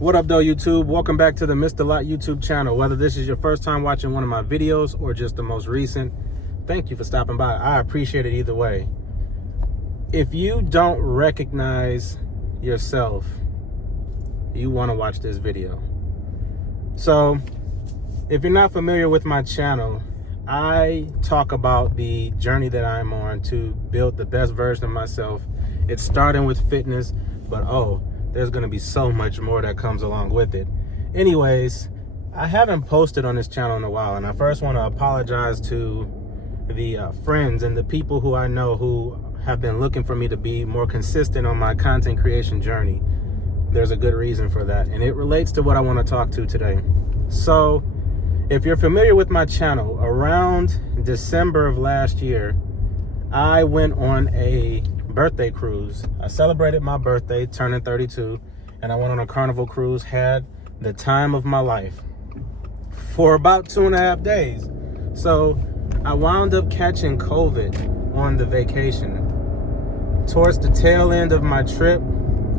What up though, YouTube? Welcome back to the Mr. Lot YouTube channel. Whether this is your first time watching one of my videos or just the most recent, thank you for stopping by. I appreciate it either way. If you don't recognize yourself, you want to watch this video. So if you're not familiar with my channel, I talk about the journey that I'm on to build the best version of myself. It's starting with fitness, but there's going to be so much more that comes along with it. Anyways, I haven't posted on this channel in a while, and I first want to apologize to the friends and the people who I know who have been looking for me to be more consistent on my content creation journey. There's a good reason for that, and it relates to what I want to talk to today. So if you're familiar with my channel, around December of last year, I went on a birthday cruise. I celebrated my birthday, turning 32, and I went on a Carnival cruise, had the time of my life for about 2.5 days. So I wound up catching COVID on the vacation. Towards the tail end of my trip,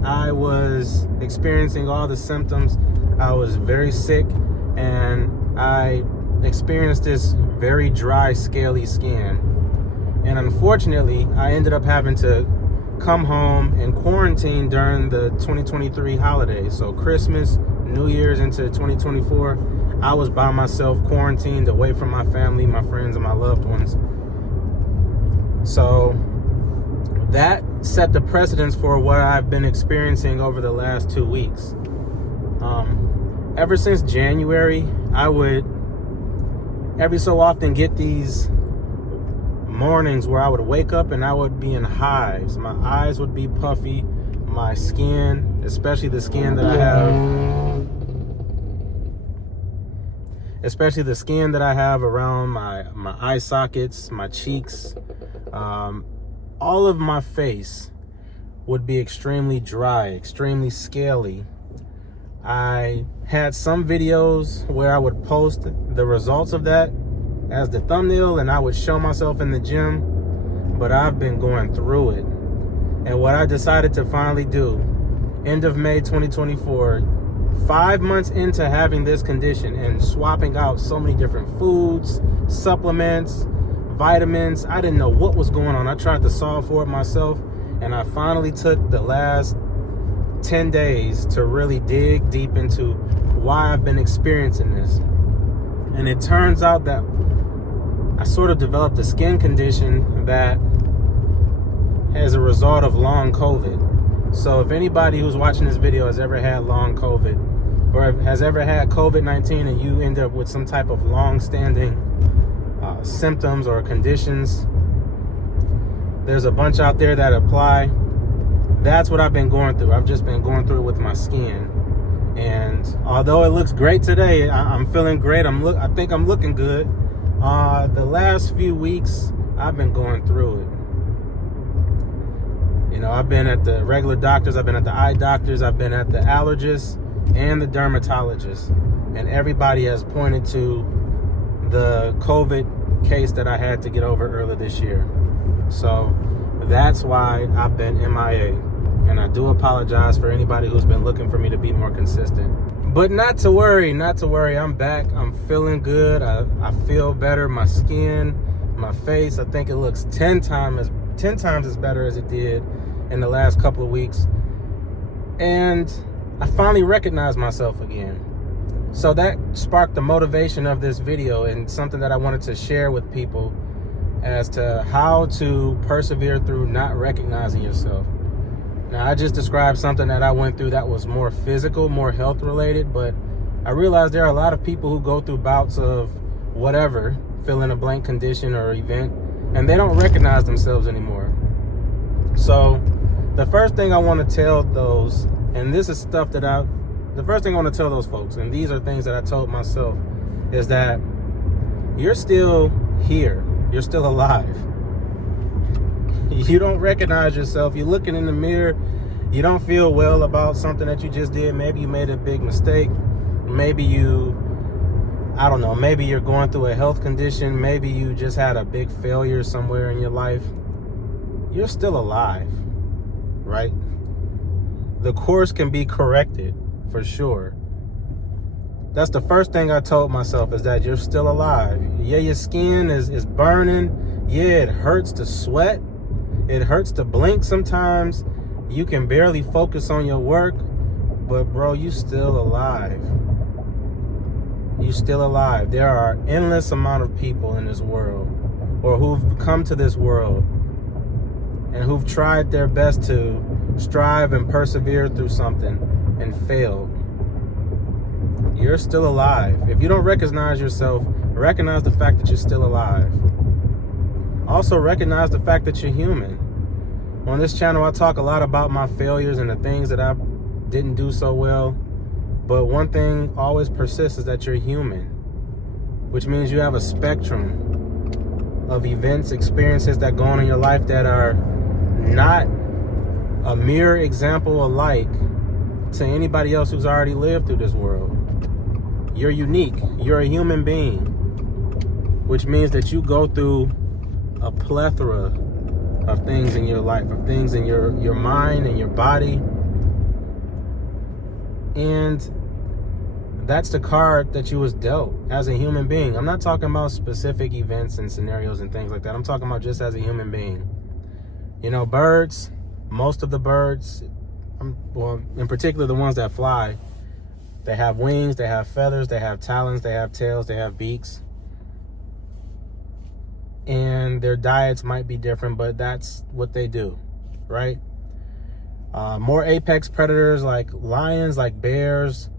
I was experiencing all the symptoms. I was very sick, and I experienced this very dry, scaly skin. And unfortunately, I ended up having to come home and quarantine during the 2023 holidays. So Christmas, New Year's into 2024, I was by myself, quarantined away from my family, my friends, and my loved ones. So that set the precedence for what I've been experiencing over the last 2 weeks. Ever since January, I would every so often get these mornings where I would wake up and I would be in hives. My eyes would be puffy. My skin, especially the skin that I have around my eye sockets, my cheeks, all of my face would be extremely dry, extremely scaly. I had some videos where I would post the results of that as the thumbnail, and I would show myself in the gym, but I've been going through it. And what I decided to finally do, end of May 2024, 5 months into having this condition and swapping out so many different foods, supplements, vitamins, I didn't know what was going on. I tried to solve for it myself, and I finally took the last 10 days to really dig deep into why I've been experiencing this. And it turns out that I sort of developed a skin condition that as a result of long COVID. So if anybody who's watching this video has ever had long COVID or has ever had COVID-19 and you end up with some type of long-standing symptoms or conditions, there's a bunch out there that apply. That's what I've been going through. I've just been going through it with my skin. And although it looks great today, I'm feeling great. I think I'm looking good. The last few weeks, I've been going through it. You know, I've been at the regular doctors, I've been at the eye doctors, I've been at the allergists and the dermatologists. And everybody has pointed to the COVID case that I had to get over earlier this year. So that's why I've been MIA. And I do apologize for anybody who's been looking for me to be more consistent. But not to worry, I'm back. I'm feeling good. I feel better. My skin, my face, I think it looks 10 times as better as it did in the last couple of weeks. And I finally recognized myself again. So that sparked the motivation of this video and something that I wanted to share with people as to how to persevere through not recognizing yourself. Now, I just described something that I went through that was more physical, more health related, but I realized there are a lot of people who go through bouts of whatever, fill in a blank condition or event, and they don't recognize themselves anymore. So the first thing I want to tell those, and this is stuff that the first thing I want to tell those folks, and these are things that I told myself, is that you're still here. You're still alive. You don't recognize yourself. You're looking in the mirror. You don't feel well about something that you just did. Maybe you made a big mistake. Maybe I don't know, maybe you're going through a health condition. Maybe you just had a big failure somewhere in your life. You're still alive, right? The course can be corrected for sure. That's the first thing I told myself, is that you're still alive. Yeah, your skin is burning. Yeah, it hurts to sweat. It hurts to blink sometimes. You can barely focus on your work. But bro, you still alive. You still alive. There are endless amount of people in this world, or who've come to this world and who've tried their best to strive and persevere through something and failed. You're still alive. If you don't recognize yourself, recognize the fact that you're still alive. Also recognize the fact that you're human. On this channel, I talk a lot about my failures and the things that I didn't do so well. But one thing always persists, is that you're human, which means you have a spectrum of events, experiences that go on in your life that are not a mere example alike to anybody else who's already lived through this world. You're unique. You're a human being, which means that you go through a plethora of things in your life, of things in your mind and your body. And that's the card that you was dealt as a human being. I'm not talking about specific events and scenarios and things like that. I'm talking about just as a human being. You know, birds, most of the birds, well, in particular the ones that fly, they have wings, they have feathers, they have talons, they have tails, they have beaks. And their diets might be different, but that's what they do, right? More apex predators like lions, like bears,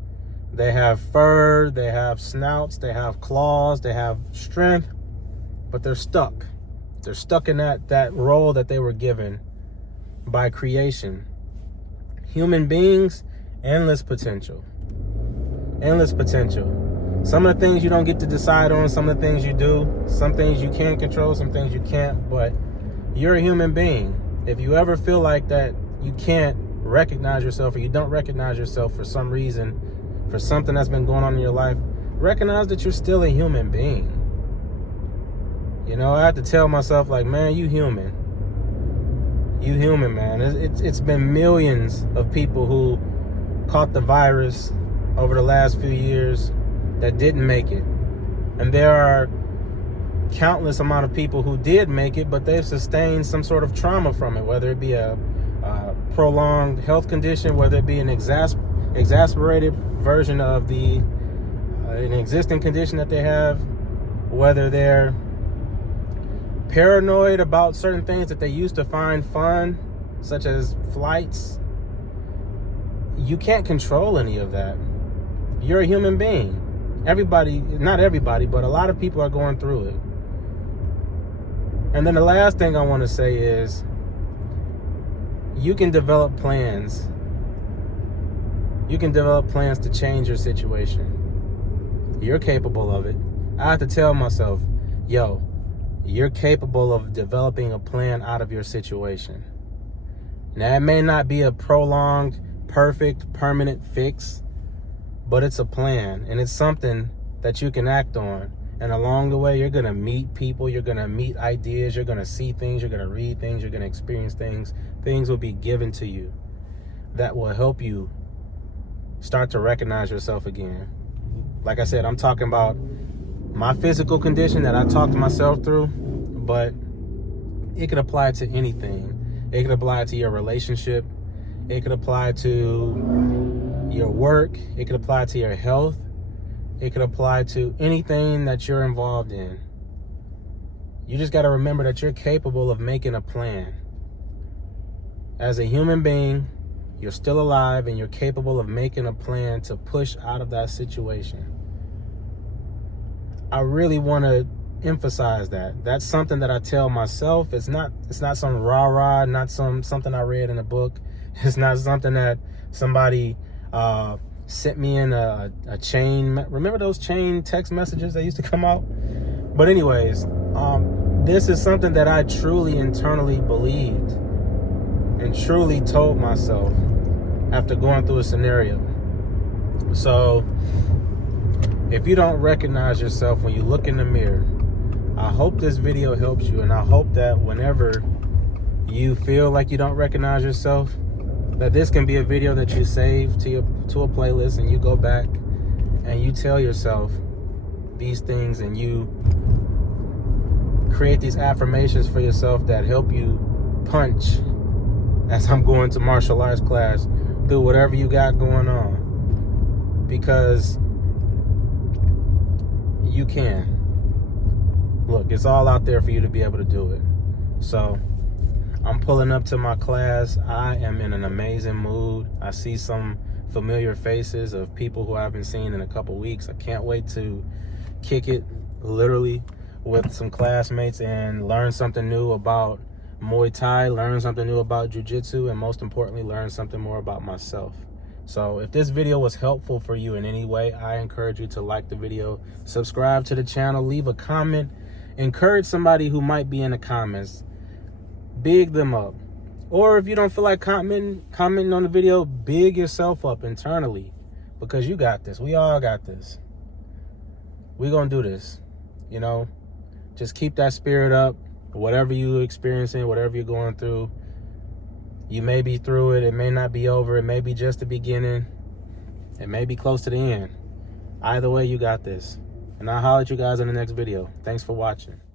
they have fur, they have snouts, they have claws, they have strength, but they're stuck. They're stuck in that role that they were given by creation. Human beings, endless potential. Endless potential. Some of the things you don't get to decide on, some of the things you do, some things you can control, some things you can't, but you're a human being. If you ever feel like that you can't recognize yourself, or you don't recognize yourself for some reason, for something that's been going on in your life, recognize that you're still a human being. You know, I have to tell myself, like, man, you human. You human, man. It's been millions of people who caught the virus over the last few years that didn't make it. And there are countless amount of people who did make it, but they've sustained some sort of trauma from it, whether it be a prolonged health condition, whether it be an exacerbated version of an existing condition that they have, whether they're paranoid about certain things that they used to find fun, such as flights. You can't control any of that. You're a human being. Everybody, not everybody, but a lot of people are going through it. And then the last thing I want to say is, you can develop plans. You can develop plans to change your situation. You're capable of it. I have to tell myself, yo, you're capable of developing a plan out of your situation. Now, it may not be a prolonged, perfect, permanent fix, but it's a plan, and it's something that you can act on. And along the way, you're going to meet people, you're going to meet ideas, you're going to see things, you're going to read things, you're going to experience things. Things will be given to you that will help you start to recognize yourself again. Like I said, I'm talking about my physical condition that I talked myself through, but it could apply to anything. It could apply to your relationship. It could apply to your work. It could apply to your health. It could apply to anything that you're involved in. You just got to remember that you're capable of making a plan. As a human being, you're still alive, and you're capable of making a plan to push out of that situation. I really want to emphasize that. That's something that I tell myself. It's not some rah-rah, not something I read in a book. It's not something that somebody sent me in a chain. Remember those chain text messages that used to come out? But anyways, this is something that I truly internally believed and truly told myself after going through a scenario. So if you don't recognize yourself when you look in the mirror, I hope this video helps you, and I hope that whenever you feel like you don't recognize yourself, that this can be a video that you save to a playlist, and you go back and you tell yourself these things, and you create these affirmations for yourself that help you punch, as I'm going to martial arts class, through whatever you got going on, because you can. Look, it's all out there for you to be able to do it. So I'm pulling up to my class. I am in an amazing mood. I see some familiar faces of people who I haven't seen in a couple weeks. I can't wait to kick it, literally, with some classmates and learn something new about Muay Thai, learn something new about Jiu-Jitsu, and most importantly, learn something more about myself. So if this video was helpful for you in any way, I encourage you to like the video, subscribe to the channel, leave a comment, encourage somebody who might be in the comments, big them up. Or if you don't feel like commenting on the video, big yourself up internally, because you got this. We all got this. We're going to do this. You know, just keep that spirit up. Whatever you're experiencing, whatever you're going through, you may be through it. It may not be over. It may be just the beginning. It may be close to the end. Either way, you got this. And I'll holler at you guys in the next video. Thanks for watching.